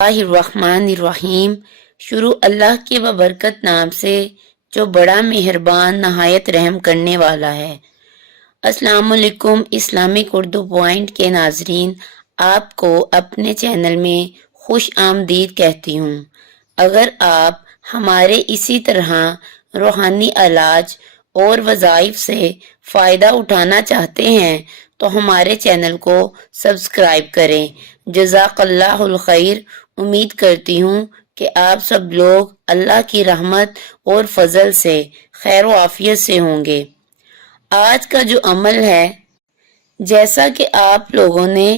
बिस्मिल्लाहिर्रहमानिर्रहीम। शुरू अल्लाह के बबरकत नाम से जो बड़ा मेहरबान नहायत रहम करने वाला है। अस्सलाम वालेकुम इस्लामिक उर्दू पॉइंट के नाजरीन, आपको अपने चैनल में खुश आमदीद कहती हूँ। अगर आप हमारे इसी तरह रूहानी इलाज और वज़ाइफ से फ़ायदा उठाना चाहते हैं तो हमारे चैनल को सब्सक्राइब करें। जज़ाकल्लाहुल खैर। उम्मीद करती हूँ कि आप सब लोग अल्लाह की रहमत और फजल से खैर आफियत से होंगे। आज का जो अमल है, जैसा कि आप लोगों ने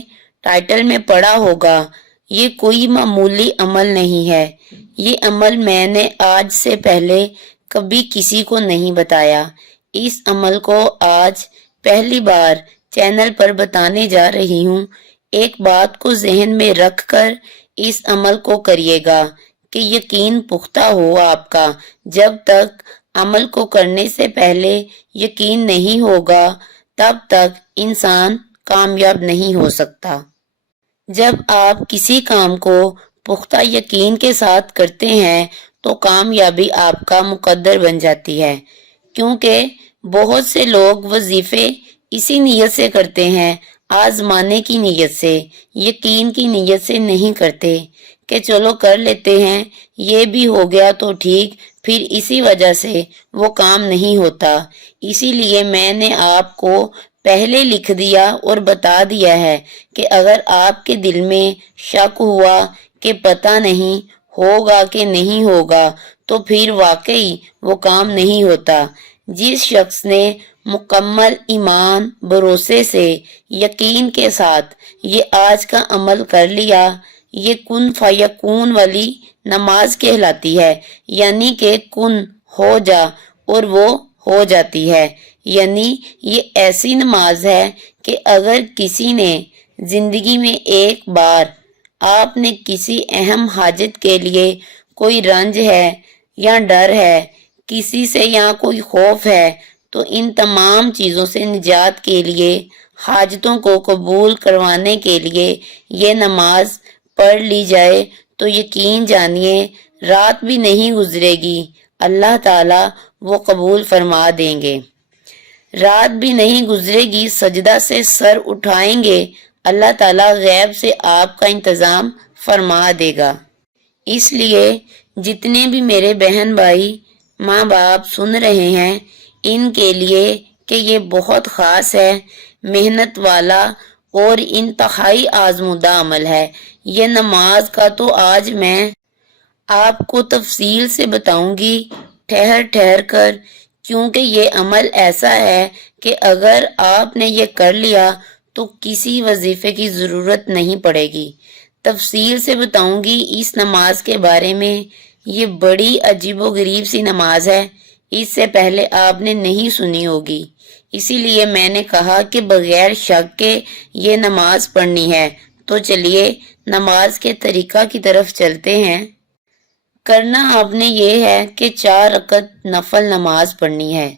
टाइटल में पढ़ा होगा, ये कोई मामूली अमल नहीं है। ये अमल मैंने आज से पहले कभी किसी को नहीं बताया। इस अमल को आज पहली बार चैनल पर बताने जा रही हूँ। एक बात को जहन में रखकर इस अमल को करिएगा कि यकीन पुख्ता हो आपका। जब तक अमल को करने से पहले यकीन नहीं होगा, तब तक इंसान कामयाब नहीं हो सकता। जब आप किसी काम को पुख्ता यकीन के साथ करते हैं तो कामयाबी आपका मुकद्दर बन जाती है, क्योंकि बहुत से लोग वजीफे इसी नीयत से करते हैं, आजमाने की नीयत से, यकीन की नीयत से नहीं करते कि चलो कर लेते हैं, ये भी हो गया तो ठीक, फिर इसी वजह से वो काम नहीं होता। इसीलिए मैंने आपको पहले लिख दिया और बता दिया है कि अगर आपके दिल में शक हुआ कि पता नहीं होगा कि नहीं होगा, तो फिर वाकई वो काम नहीं होता। जिस शख्स ने मुकम्मल ईमान, भरोसे से, यकीन के साथ ये आज का अमल कर लिया, ये कुन फयकून वाली नमाज कहलाती है। यानी कि कुन हो जा और वो हो जाती है। यानी ये ऐसी नमाज है कि अगर किसी ने जिंदगी में एक बार आपने किसी अहम हाजत के लिए, कोई रंज है या डर है, किसी से या कोई खौफ है, तो इन तमाम चीज़ों से निजात के लिए, हाजतों को कबूल करवाने के लिए ये नमाज पढ़ ली जाए तो यकीन जानिए रात भी नहीं गुजरेगी, अल्लाह ताला वो कबूल फरमा देंगे। रात भी नहीं गुजरेगी, सजदा से सर उठाएंगे, अल्लाह ताला गैब से आपका इंतज़ाम फरमा देगा। इसलिए जितने भी मेरे बहन भाई, माँ बाप सुन रहे हैं, इनके लिए कि ये बहुत ख़ास है, मेहनत वाला और इंतहाई आजमुदा अमल है। ये नमाज का तो आज मैं आपको तफसील से बताऊंगी ठहर ठहर कर, क्योंकि ये अमल ऐसा है कि अगर आपने ये कर लिया तो किसी वजीफे की ज़रूरत नहीं पड़ेगी। तफसील से बताऊंगी इस नमाज के बारे में। ये बड़ी अजीबोगरीब सी नमाज है, इससे पहले आपने नहीं सुनी होगी, इसीलिए मैंने कहा कि बगैर शक के ये नमाज पढ़नी है। तो चलिए नमाज के तरीका की तरफ चलते हैं। करना आपने ये है कि 4 रकत नफल नमाज पढ़नी है।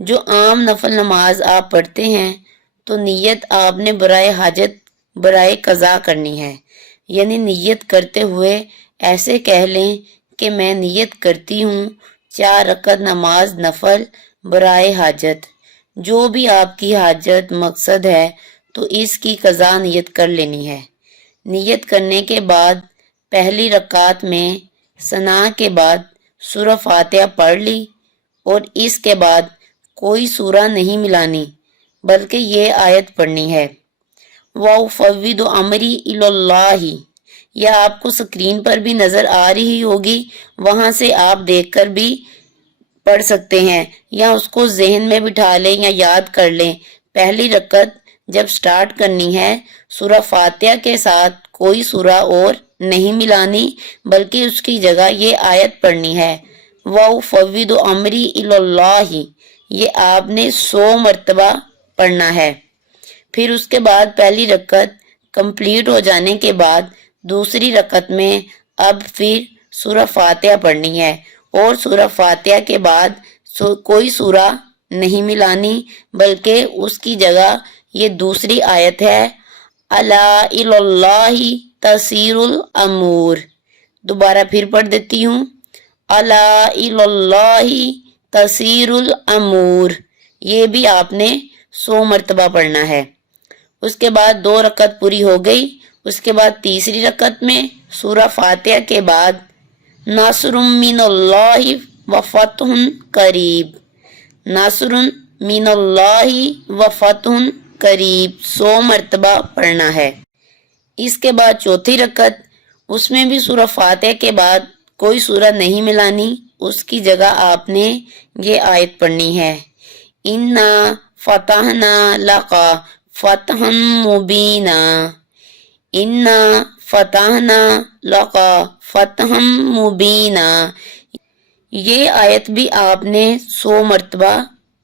जो आम नफल नमाज आप पढ़ते हैं तो नियत आपने बराए हाजत, बराए कज़ा करनी है। यानी नियत करते हुए ऐसे कह लें कि मैं नियत करती हूँ 4 रकत नमाज नफल बराए हाजत। जो भी आपकी हाजत मकसद है तो इसकी कज़ा नियत कर लेनी है। नियत करने के बाद पहली रकात में सना के बाद सूरह फातिहा पढ़ ली और इसके बाद कोई सूरा नहीं मिलानी, बल्कि ये आयत पढ़नी है, वउफ़व्विदु अमरी इलल्लाहि। यह आपको स्क्रीन पर भी नजर आ रही होगी, वहां से आप देखकर भी पढ़ सकते हैं या उसको जहन में बिठा लें या याद कर लें। पहली रकत जब स्टार्ट करनी है, सूरह फातिहा के साथ कोई सूरा और नहीं मिलानी, बल्कि उसकी जगह ये आयत पढ़नी है, वउफ़व्विदु अमरी इलल्लाहि। ये आपने 100 मरतबा पढ़ना है। फिर उसके बाद पहली रकत कंप्लीट हो जाने के बाद दूसरी रकत में अब फिर सूरह फातिहा पढ़नी है और सूरह फातिहा के बाद कोई सूरा नहीं मिलानी, बल्कि उसकी जगह ये दूसरी आयत है, अला इलल्लाहि तसीरुल अमूर। दोबारा फिर पढ़ देती हूँ, अला इलल्लाहि तसीरुल अमूर। ये भी आपने 100 मरतबा पढ़ना है। उसके बाद 2 रकत पूरी हो गई। उसके बाद तीसरी रकत में सूरह फातिहा के बाद नासरुम मिनल्लाहि व फतहुन करीब, नासरुन मिनल्लाहि व फतहुन करीब 100 मरतबा पढ़ना है। इसके बाद चौथी रकत, उसमें भी सूरह फातिहा के बाद कोई सूरह नहीं मिलानी, उसकी जगह आपने ये आयत पढ़नी है, इन्ना फतहना लका फतहन मुबीना, इन्ना फतहना लका फतहन मुबीना। ये आयत भी आपने 100 मरतबा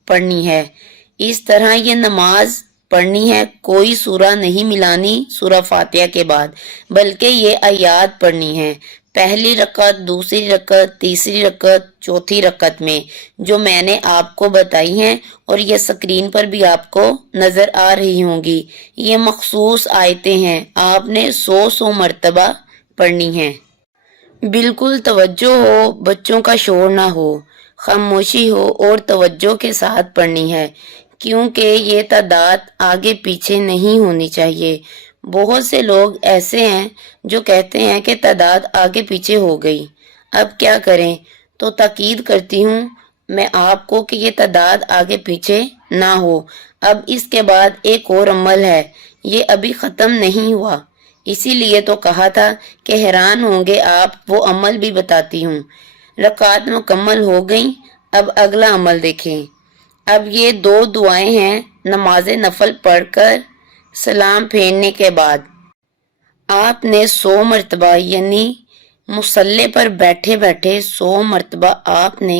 पढ़नी है। इस तरह ये नमाज पढ़नी है, कोई सूरा नहीं मिलानी सूरह फातिहा के बाद, बल्कि ये आयात पढ़नी है। पहली रकत, दूसरी रकत, तीसरी रकत, चौथी रकत में जो मैंने आपको बताई हैं, और ये स्क्रीन पर भी आपको नजर आ रही होंगी, ये मखसूस आयतें हैं, आपने 100 मरतबा पढ़नी है। बिल्कुल तवज्जो हो, बच्चों का शोर ना हो, खामोशी हो और तवज्जो के साथ पढ़नी है, क्योंकि ये तादाद आगे पीछे नहीं होनी चाहिए। बहुत से लोग ऐसे हैं जो कहते हैं कि तादाद आगे पीछे हो गई, अब क्या करें। तो ताकीद करती हूँ मैं आपको कि ये तादाद आगे पीछे ना हो। अब इसके बाद एक और अमल है, ये अभी ख़त्म नहीं हुआ, इसीलिए तो कहा था कि हैरान होंगे आप, वो अमल भी बताती हूँ। रकात मुकम्मल हो गई, अब अगला अमल देखें। अब ये 2 दुआएं हैं नमाज नफल पढ़कर सलाम फेरने के बाद। आपने 100 मरतबा यानी मुसल्ले पर बैठे बैठे 100 मरतबा आपने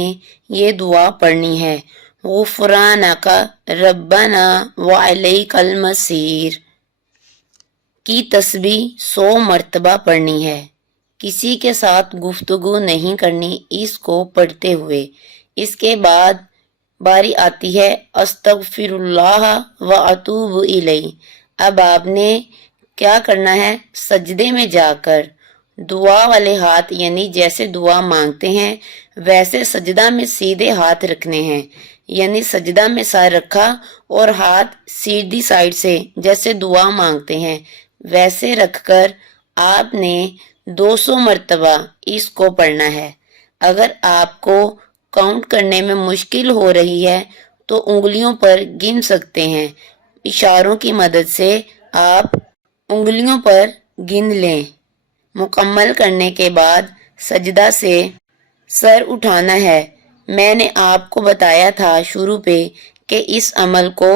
ये दुआ पढ़नी है, गुफराना का रब्बना व अलैकल मसीर की तस्बीह 100 मरतबा पढ़नी है। किसी के साथ गुफ्तगू नहीं करनी इसको पढ़ते हुए। इसके बाद बारी आती है अस्तगफिरुल्लाह व अतूबु इलैह। अब आपने क्या करना है, सजदे में जाकर दुआ वाले हाथ यानी जैसे दुआ मांगते हैं वैसे सजदा में सीधे हाथ रखने हैं, यानी सजदा में सर रखा और हाथ सीधी साइड से जैसे दुआ मांगते हैं वैसे रखकर आपने 200 मरतबा इसको पढ़ना है। अगर आपको काउंट करने में मुश्किल हो रही है तो उंगलियों पर गिन सकते हैं, इशारों की मदद से आप उंगलियों पर गिन लें। मुकम्मल करने के बाद सजदा से सर उठाना है। मैंने आपको बताया था शुरू पे कि इस अमल को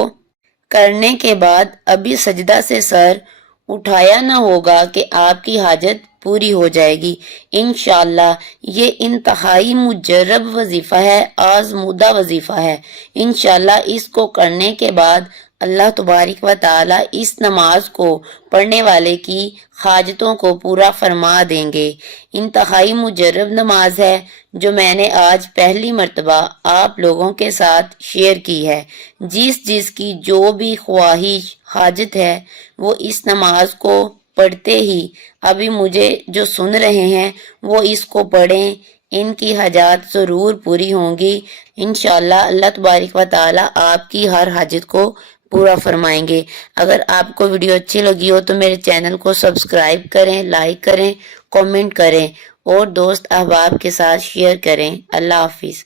करने के बाद अभी सजदा से सर उठाया ना होगा कि आपकी हाजत पूरी हो जाएगी इंशाअल्लाह। ये इंतहाई मुजर्रब वजीफा है, आजमूदा वजीफा है। इंशाअल्लाह इसको करने के बाद अल्लाह तबारिक व ताला इस नमाज को पढ़ने वाले की हाजतों को पूरा फरमा देंगे। इंतहाई मुजर्रब नमाज है जो मैंने आज पहली मर्तबा आप लोगों के साथ शेयर की है। जिस की जो भी ख्वाहिश हाजत है वो इस नमाज को पढ़ते ही अभी मुझे जो सुन रहे हैं वो इसको पढ़ें, इनकी हाजात ज़रूर पूरी होंगी इंशाअल्लाह। अल्लाह तबारिक व ताला आपकी हर हाजत को पूरा फरमाएंगे। अगर आपको वीडियो अच्छी लगी हो तो मेरे चैनल को सब्सक्राइब करें, लाइक करें, कमेंट करें और दोस्त अहबाब के साथ शेयर करें। अल्लाह हाफिज़।